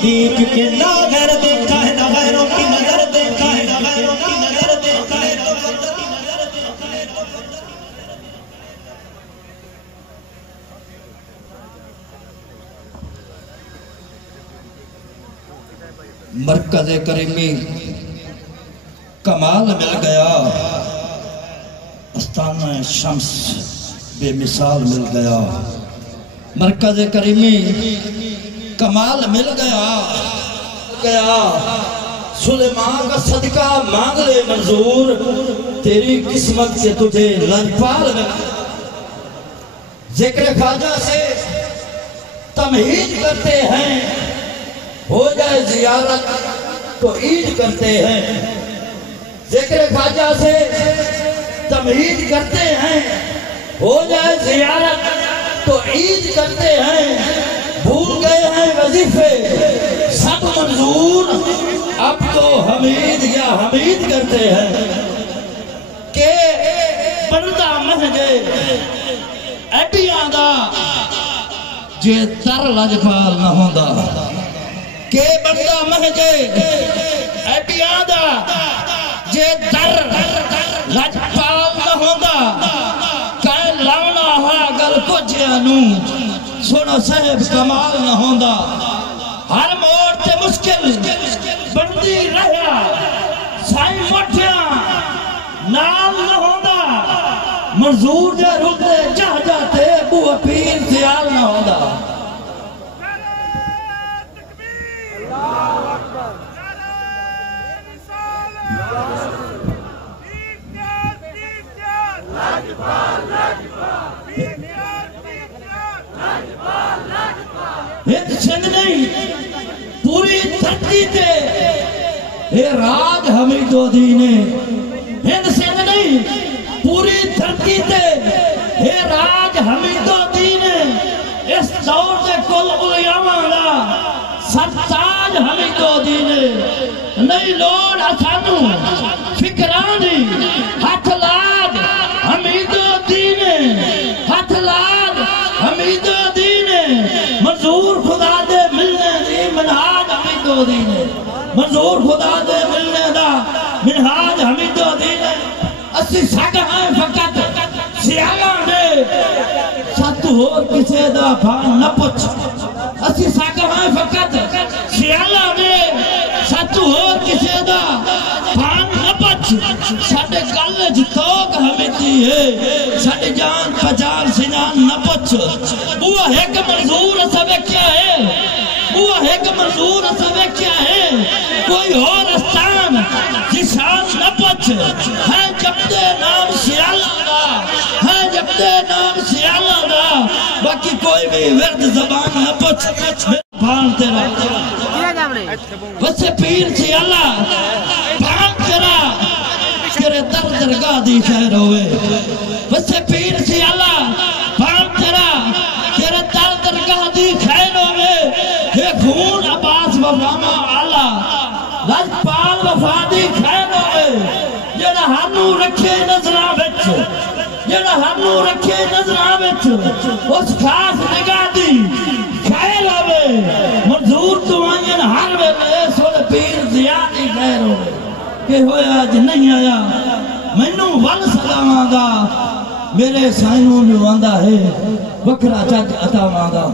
दीप के ना घर देखा है ना गैरों की नजर देखा है ना गैरों की नजर देखा है ना बंदर की नजर देखा है। मरकज़ करीमी कमाल मिल गया, आस्ताना शम्स बेमिसाल मिल गया। मरकज़ करीमी कमाल मिल गया सुलेमान का सदका मांग ले मंजूर, तेरी किस्मत से तुझे लजपाल मिल। जिक्र ख्वाजा से तमहीद करते हैं, हो जाए जियारत तो ईद करते हैं। जिक्र ख्वाजा से तमहीद करते हैं, हो जाए जियारत तो ईद करते हैं। भूल गए हैं वजीफे सब मंजूर, अब तो हमीद या हमीद करते हैं। के बंदा महंगे एडियां दा जे दर लजपाल न होंदा, के बंदा महंगे एडियां दा जे दर लजपाल न होंदा। कह लावना है गल कुझिया नू सोना साहब कमाल न होंदा। हर मोड़ ते मुश्किल बनती रहा, साईं मोठिया नाल न होंदा। मंजूर दे रुके चाह जाते बुआ पीर ख्याल न होंदा। हिंद सिंध नहीं पूरी धरती ते हे राज हमीदोदी ने। हिंद सिंध नहीं पूरी धरती ते हे राज हमीदोदी ने। इस दौर से कुल उलियामां दा सरताज हमीदोदी ने। नहीं लोड़ असानू फिक्रां दी, हथ लाज हमीदोदी ने, हथ लाज हमीदोदी ने। मंजूर खुदा दे मिलने दी मिनहाज हमीदोदी ने, मंजूर खुदा दे मिलने दा मिनहाज हमीदोदी ने। असी सग हैं फकत सियाला दे, सत होर किसे दा भान न पुछ। असी सग हैं फकत सियाला दे, सत होर किसे दा भान न पुछ। साडे गल च तोक हमीदी है, साडी जान पहचान सियान न पुछ। बुआ एक मंजूर सब क्या है, बुआ एक मंजूर सब क्या है। कोई और स्थान जिसान न पुछ। है जपते नाम सियाला दा, है जपते नाम सियाला दा। बाकी कोई भी विरद जबान न पुछ। भान तेरा वसे पीर सियाला भान तेरा तेरे दर दरगाह दी खैर होवे। वसे पीर सियाला भान तेरा तेरे दर दरगाह दी खैर होवे। हे खून अब्बास वफामा आला लजपाल वफा दी खैर होवे। जेड़ा हानू रखे नजरां विच, जेड़ा हानू रखे नजरां विच, उस खास निगाह दी खैर होवे। मंजूर दुआएं हर वेले सुन पीर जिया दी खैर होवे। के होया अज नहीं आया मैनू वल सलावां दा, मेरे साईं नूं आंदा है वखरा चज अतावां दा।